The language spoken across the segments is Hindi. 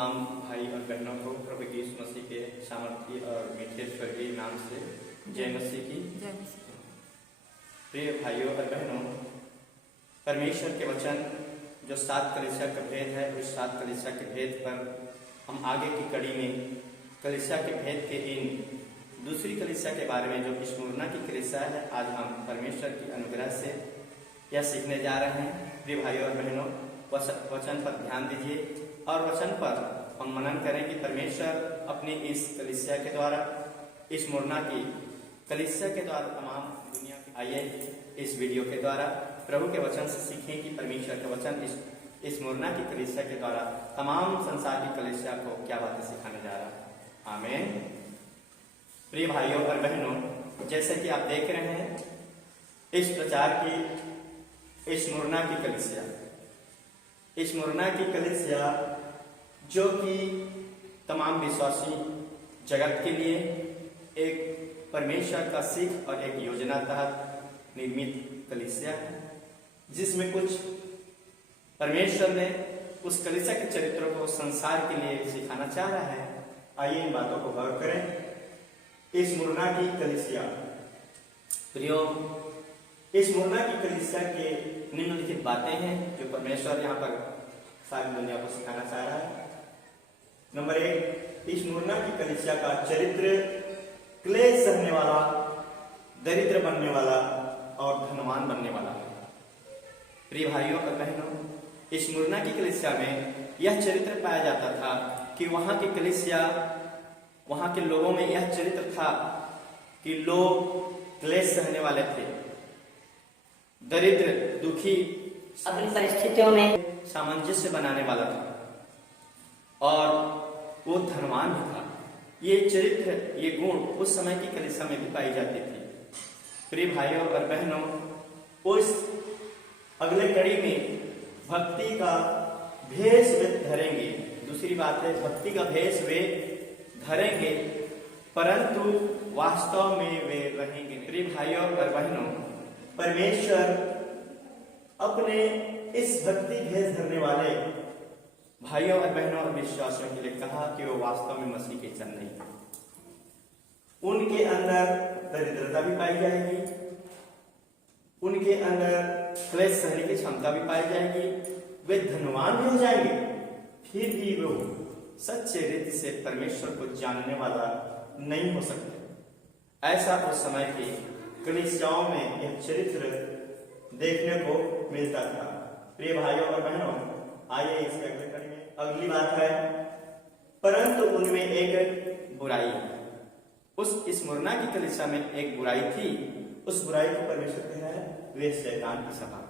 तमाम भाई और बहनों को प्रभु यीशु मसीह के सामर्थी और मीठे स्वर्गीय नाम से जय मसीह की। प्रिय भाइयों और बहनों, परमेश्वर के वचन जो 7 कलीसिया का भेद है, उस 7 कलीसिया के भेद पर हम आगे की कड़ी में कलीसिया के भेद के इन दूसरी कलीसिया के बारे में जो स्मुरना की कलीसिया है, आज हम परमेश्वर की अनुग्रह से यह सीखने जा रहे हैं। प्रिय भाइयों और बहनों, वचन पर ध्यान दीजिए और वचन पर हम मनन करें कि परमेश्वर अपनी इस कलीसिया के द्वारा, इस स्मुरना की कलीसिया के द्वारा तमाम दुनिया की आइए इस वीडियो के द्वारा प्रभु के वचन से सीखें कि परमेश्वर का वचन इस स्मुरना की कलीसिया के द्वारा तमाम संसार की कलीसिया को क्या बातें सिखाने जा रहा है। आमीन। प्रिय भाइयों और बहनों, जैसे कि आप देख रहे हैं इस प्रचार की स्मुरना की कलीसिया, स्मुरना की कलीसिया जो कि तमाम विश्वासी जगत के लिए एक परमेश्वर का सीख और एक योजना तहत निर्मित कलीसिया है, जिसमें कुछ परमेश्वर ने उस कलीसिया के चरित्रों को संसार के लिए सिखाना चाह रहा है। आइए इन बातों को गौर करें। स्मुरना की कलीसिया, प्रियो, स्मुरना की कलीसिया के निम्नलिखित बातें हैं जो परमेश्वर यहाँ पर सारी दुनिया को सिखाना चाह रहा है। नंबर 1, स्मुरना की कलीसिया का चरित्र क्लेश सहने वाला, दरिद्र बनने वाला और धनवान बनने वाला है। प्रिय भाइयों और बहनों, स्मुरना की कलीसिया में यह चरित्र पाया जाता था कि वहां की कलीसिया, वहां के लोगों में यह चरित्र था कि लोग क्लेश सहने वाले थे, दरिद्र, दुखी, अपनी परिस्थितियों में सामंजस्य बनाने वाला था और वो धनवान भी था। ये चरित्र, ये गुण उस समय की कलीसिया में भी पाई जाती थी। प्रिय भाइयों और बहनों, उस अगले कड़ी में भक्ति का भेष वे धरेंगे। दूसरी बात है, भक्ति का भेष वे धरेंगे परंतु वास्तव में वे रहेंगे। प्रिय भाइयों और बहनों, परमेश्वर अपने इस भक्ति भेष धरने वाले भाइयों और बहनों और विश्वासियों के लिए कहा कि वो वास्तव में मसीह के जन नहीं है। उनके अंदर दरिद्रता भी पाई जाएगी, उनके अंदर क्लेश सहने की क्षमता भी पाई जाएगी, वे धनवान भी हो जाएंगे, फिर भी वो सच्चे रीति से परमेश्वर को जानने वाला नहीं हो सकते। ऐसा उस समय की कलीसियाओं में यह चरित्र देखने को मिलता था। प्रिय भाइयों और बहनों, आइए इसके अगले कड़ी में अगली बात है, परंतु उनमें एक बुराई है। उस स्मुरना की कलीसिया में एक बुराई थी। उस बुराई को परमेश्वर कह रहा है, वे शैतान की सभा।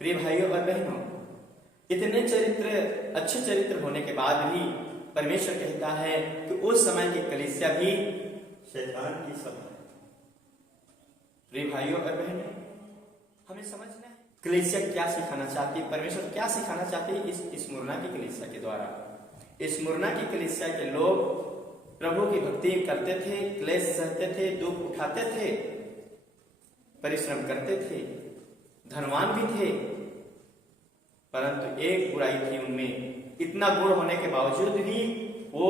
प्रिय भाइयों और बहनों, इतने चरित्र, अच्छे चरित्र होने के बाद भी परमेश्वर कहता है कि उस समय की कलीसिया भी शैतान की सभा है। प्रिय भाइयों और बहनों, हमें समझना है कलीसिया क्या सिखाना चाहती है, परमेश्वर क्या सिखाना चाहती है इस स्मुरना की कलीसिया के द्वारा। स्मुरना की कलीसिया के लोग प्रभु की भक्ति करते थे, क्लेश सहते थे, दुख उठाते थे, परिश्रम करते थे, धनवान भी थे, परंतु एक बुराई थी उनमें। इतना गुण होने के बावजूद भी वो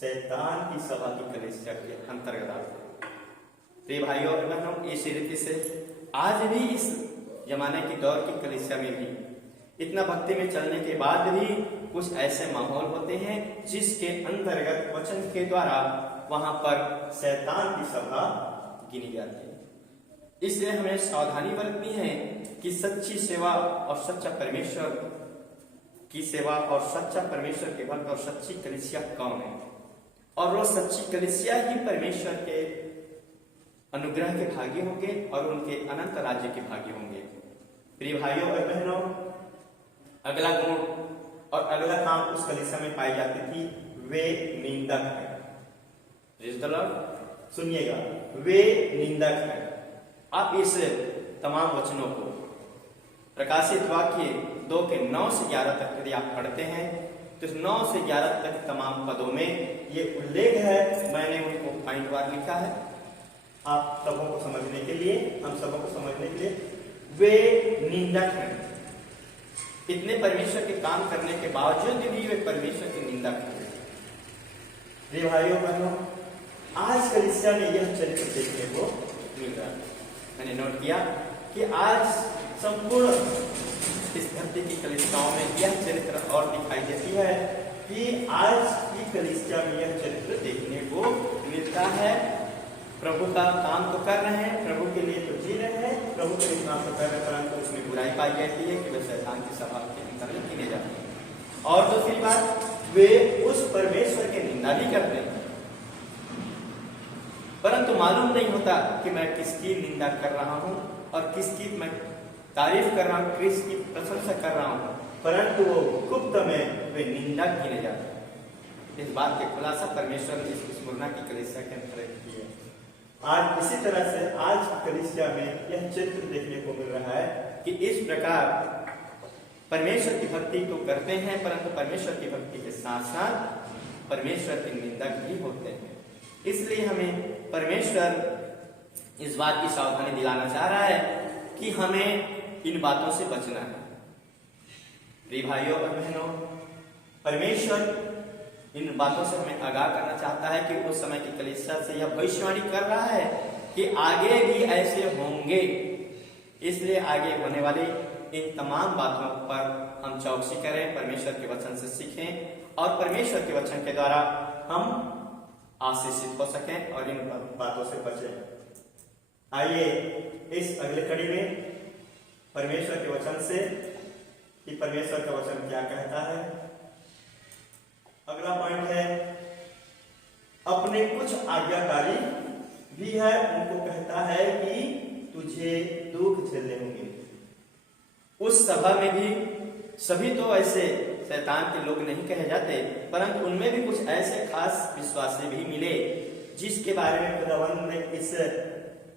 शैतान की सभा की कलीसिया के अंतर्गत आते। प्रिय भाइयों और बहनों, इस रीति से आज भी इस जमाने की दौर की कलीसिया में भी इतना भक्ति में चलने के बाद भी कुछ ऐसे माहौल होते हैं जिसके अंतर्गत वचन के द्वारा वहां पर शैतान की सभा गिनी जाती है। इसलिए हमें सावधानी बरतनी है कि सच्ची सेवा और सच्चा परमेश्वर की सेवा और सच्चा परमेश्वर के भक्त और सच्ची कलीसिया कौन है, और वो सच्ची कलीसिया ही परमेश्वर के अनुग्रह के भागी होंगे और उनके अनंत राज्य के भागी होंगे। प्रिय भाइयों और बहनों, अगला गुण और अगला काम उस कलीसिया में पाई जाती थी, वे निंदक है। सुनिएगा, वे निंदक है। आप इस तमाम वचनों को प्रकाशित वाक्य 2 के 9 से 11 तक यदि आप पढ़ते हैं तो 9 से 11 तक तमाम पदों में ये उल्लेख है। मैंने उनको पॉइंट वार लिखा है आप सबों को समझने के लिए, हम सबों को समझने के लिए। वे निंदक हैं। इतने परमेश्वर के काम करने के बावजूद भी वे परमेश्वर की निंदा करते हैं। प्रिय भाइयों बहनों, आज कलीसिया में यह चरित्र देखने को मिल रहा है। मैंने नोट किया कि आज संपूर्ण इस धरती की कलीसियाओं में यह चरित्र और दिखाई देती है कि आज की कलीसिया में यह चरित्र देखने को मिलता है। प्रभु का काम तो कर रहे हैं, प्रभु के लिए तो जी रहे हैं, प्रभु के लिए काम तो कर रहे हैं, परंतु उसमें बुराई पाई जाती है कि वे शैतान की सभा के अंतर्गत गिने जाते हैं। और दूसरी बात, वे उस परमेश्वर की निंदा भी करते हैं, परंतु मालूम नहीं होता कि मैं किसकी निंदा कर रहा हूं और किसकी मैं तारीफ कर रहा हूं, किसकी प्रशंसा कर रहा हूं, परंतु वो गुप्त में वे निंदा गिने जाते हैं। इस बात के खुलासा परमेश्वर ने इस स्मुरना की कलीसिया के अंतर्गत किया। आज इसी तरह से आज की कलीसिया में यह चित्र देखने को मिल रहा है कि इस प्रकार परमेश्वर की भक्ति तो करते हैं, परंतु परमेश्वर की भक्ति के साथ साथ परमेश्वर के निंदक भी होते हैं। इसलिए हमें परमेश्वर इस बात की सावधानी दिलाना चाह रहा है कि हमें इन बातों से बचना है। प्रिय भाइयों और बहनों, परमेश्वर इन बातों से हमें आगाह करना चाहता है कि उस समय की कलीसिया से यह भविष्यवाणी कर रहा है कि आगे भी ऐसे होंगे। इसलिए आगे होने वाली इन तमाम बातों पर हम चौकसी करें, परमेश्वर के वचन से सीखें और परमेश्वर के वचन के द्वारा हम आशीषित हो सकें और इन बातों से बचें। आइए इस अगले कड़ी में परमेश्वर के वचन से कि परमेश्वर का वचन क्या कहता है। अगला पॉइंट है, अपने कुछ आज्ञाकारी भी है, उनको कहता है कि तुझे दुख झेलने होंगे। उस सभा में भी सभी तो ऐसे शैतान के लोग नहीं कहे जाते, परंतु उनमें भी कुछ ऐसे खास विश्वासी भी मिले जिसके बारे में खुदावंद ने इस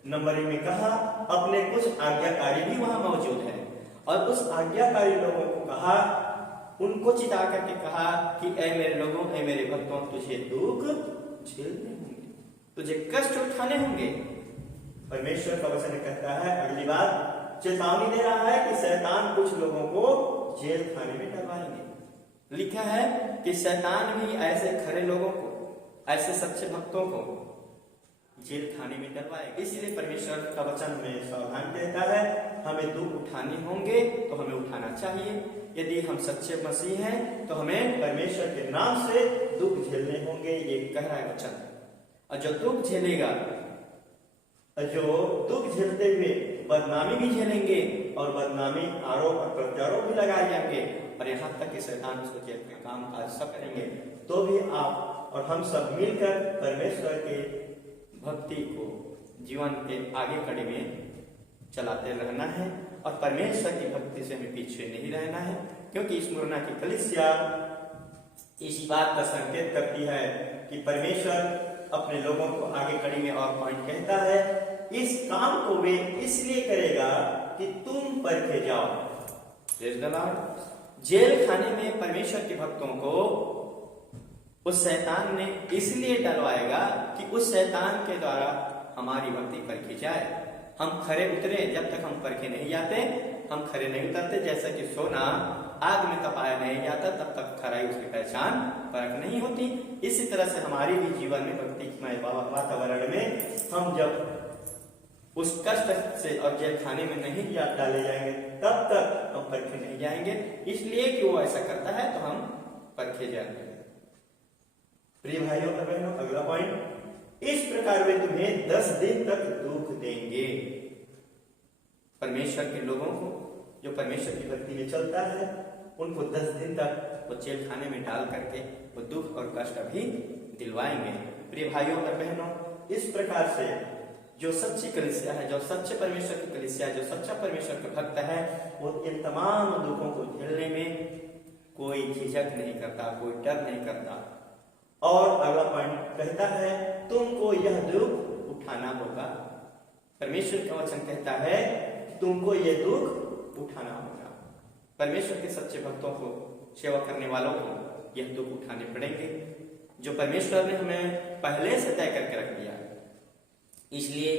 नंबरिंग में कहा, अपने कुछ आज्ञाकारी भी वहां मौजूद है। और उस आज्ञाकारी लोगों को कहा, उनको चिता करके कहा कि ऐ मेरे लोगों, ऐ मेरे भक्तों, तुझे दुख झेलने होंगे, तुझे कष्ट उठाने होंगे। परमेश्वर का वचन कहता है, अगली बात चेतावनी दे रहा है कि शैतान कुछ लोगों को जेल खाने में डलवाएंगे। लिखा है कि शैतान भी ऐसे खरे लोगों को, ऐसे सच्चे भक्तों को जेल खाने में डलवाएगा। इसलिए परमेश्वर का वचन हमें सावधान कहता है, हमें दुख उठाने होंगे तो हमें उठाना चाहिए। यदि हम सच्चे मसीह हैं तो हमें परमेश्वर के नाम से दुख झेलने होंगे, ये कह रहा है वचन। और जो दुख झेलेगा, जो दुख झेलते हुए बदनामी भी झेलेंगे और बदनामी, आरोप और प्रत्यारोप भी लगाए जाएंगे और यहाँ तक कि शैतान उसको जेल में काम काज सब करेंगे, तो भी आप और हम सब मिलकर परमेश्वर के भक्ति को जीवन के आगे कड़ी में चलाते रहना है और परमेश्वर की भक्ति से हमें पीछे नहीं रहना है। क्योंकि स्मुरना की कलीसिया इसी बात का संकेत करती है कि परमेश्वर अपने लोगों को आगे कड़ी में और पॉइंट कहता है, इस काम को वे इसलिए करेगा कि तुम परखे जाओ। जेल खाने में परमेश्वर के भक्तों को उस शैतान ने इसलिए डलवाएगा कि उस शैतान के द्वारा हमारी भक्ति परखी जाए। हम खरे उतरे, जब तक हम परखे नहीं जाते हम खरे नहीं उतरते। जैसा कि सोना आग में तपाया नहीं जाता, तब तक खराई उसकी पहचान परख नहीं होती। इसी तरह से हमारी भी जीवन में भक्तिमय वातावरण में हम जब उस कष्ट से और जेल खाने में नहीं डाले जाएंगे, तब तक हम परखे नहीं जाएंगे। इसलिए कि वो ऐसा करता है तो हम परखे जाएंगे। प्रिय भाइयों और बहनों, अगला पॉइंट, इस प्रकार वे तुम्हें 10 दिन तक दुख देंगे। परमेश्वर के लोगों को जो परमेश्वर की भक्ति में चलता है, उनको 10 दिन तक वो जेल खाने में डाल करके वो दुख और कष्ट भी दिलवाएंगे। प्रिय भाइयों और बहनों, इस प्रकार से जो सच्ची कलीसिया है, जो सच्चे परमेश्वर की कलीसिया है, जो सच्चा परमेश्वर का भक्त है, वो इन तमाम दुखों को झेलने में कोई झिझक नहीं करता, कोई डर नहीं करता। और अगला पॉइंट कहता है, तुमको यह दुख उठाना होगा। परमेश्वर का वचन कहता है, तुमको यह दुख उठाना होगा। परमेश्वर के सच्चे भक्तों को, सेवा करने वालों को यह दुख उठाने पड़ेंगे, जो परमेश्वर ने हमें पहले से तय करके रख दिया। इसलिए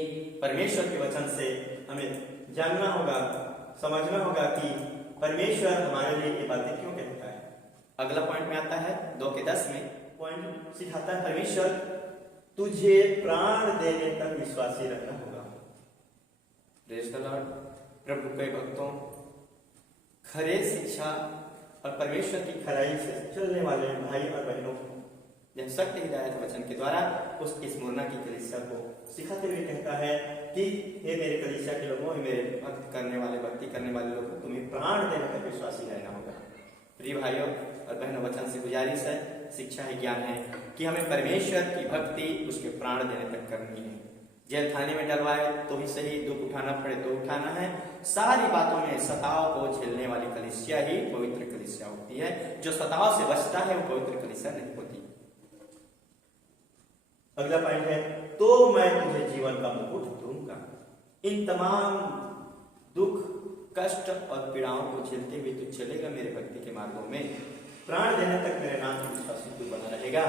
परमेश्वर के वचन से हमें जानना होगा, समझना होगा कि परमेश्वर हमारे लिए ये बातें क्यों कहता है। अगला पॉइंट में आता है 2 के 10 में पॉइंट सिखाता है परमेश्वर तुझे प्राण देने तक विश्वासी रहना होगा। Praise the Lord. प्रभु के भक्तों, खरे शिक्षा और परमेश्वर की खराई से चलने वाले भाई और बहनों को यह सत्य हिदायत वचन के द्वारा उस स्मुरना की कलीसिया को सिखाते हुए कहता है कि हे मेरे कलीसिया के लोगों, हे मेरे भक्ति करने वाले लोगों, तुम्हें प्राण देने तक विश्वासी रहना होगा। प्रिय भाइयों और बहनों, वचन से गुजारिश है, शिक्षा है, ज्ञान है कि हमें परमेश्वर की भक्ति उसके प्राण देने तक करनी है। जेल खाने में डलवाए तो ही सही, दुख उठाना पड़े तो उठाना है। सारी बातों में सताव को झेलने वाली कलीसिया ही पवित्र कलीसिया होती है। जो सताव से बचता है वो पवित्र कलीसिया नहीं होती। अगला पॉइंट है तो मैं तुझे जीवन का मुकुट दूंगा। इन तमाम दुख, कष्ट और पीड़ाओं को झेलते हुए तू चलेगा मेरे भक्ति के मार्गों में, प्राण देने तक मेरे नाम की विश्वासी तू बना रहेगा,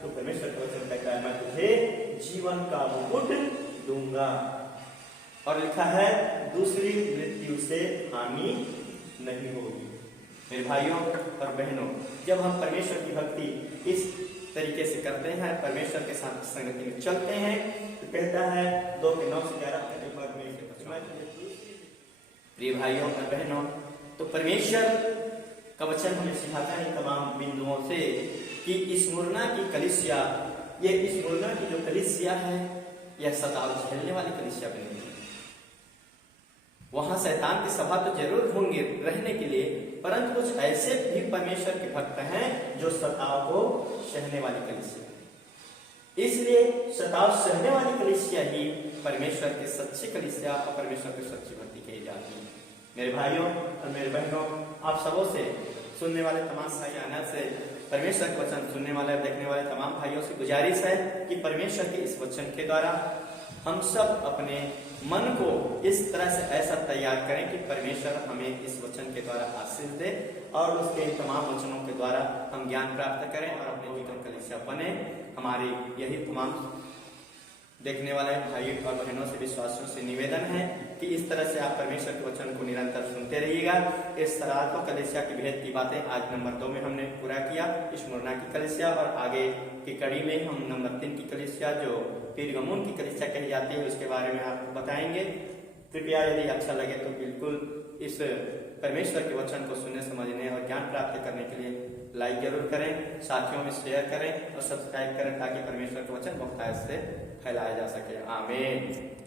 तो परमेश्वर का वचन कहता है मैं तुझे जीवन का मुकुट दूंगा। और लिखा है दूसरी मृत्यु से हानि नहीं होगी। मेरे भाइयों और बहनों, जब हम परमेश्वर की भक्ति इस तरीके से करते हैं, परमेश्वर के साथ संगति में चलते हैं, तो कहता है 2 के 9 से 11 प्रिय भाइयों और बहनों, तो परमेश्वर का वचन हमें सिखाता है तमाम बिंदुओं से कि स्मुरना की कलीसिया, ये स्मुरना की जो कलीसिया है, यह सताव झेलने वाली कलीसिया बनेगी। वहां शैतान की सभा तो जरूर होंगे रहने के लिए, परंतु कुछ ऐसे भी परमेश्वर के भक्त हैं जो सताव को सहने वाली कलीसिया। इसलिए सताव सहने वाली कलीसिया ही परमेश्वर की सच्ची कलीसिया और परमेश्वर की सच्ची भक्ति कही जाती है। मेरे भाइयों और मेरे बहनों, आप सबों से, सुनने वाले तमाम भाइयों से, परमेश्वर के वचन सुनने वाले और देखने वाले तमाम भाइयों से गुजारिश है कि परमेश्वर के इस वचन के द्वारा हम सब अपने मन को इस तरह से ऐसा तैयार करें कि परमेश्वर हमें इस वचन के द्वारा आशीष दे और उसके तमाम वचनों के द्वारा हम ज्ञान प्राप्त करें और अपने जीवन कलीसिया बने। हमारी यही तमाम देखने वाले भाई और बहनों से, विश्वासियों से निवेदन है कि इस तरह से आप परमेश्वर के वचन को निरंतर सुनते रहिएगा। इस तरह को कलीसिया की भेद की बातें आज नंबर 2 में हमने पूरा किया, स्मुरना की कलीसिया, और आगे की कड़ी में हम नंबर 3 की कलीसिया जो पेरगमुन की कलीसिया कही जाती है उसके बारे में आपको बताएंगे। कृपया यदि अच्छा लगे तो बिल्कुल इस परमेश्वर के वचन को सुनने, समझने और ज्ञान प्राप्त करने के लिए लाइक जरूर करें, साथियों में शेयर करें और सब्सक्राइब करें ताकि परमेश्वर का वचन बहुतायत से फैलाया जा सके। आमीन।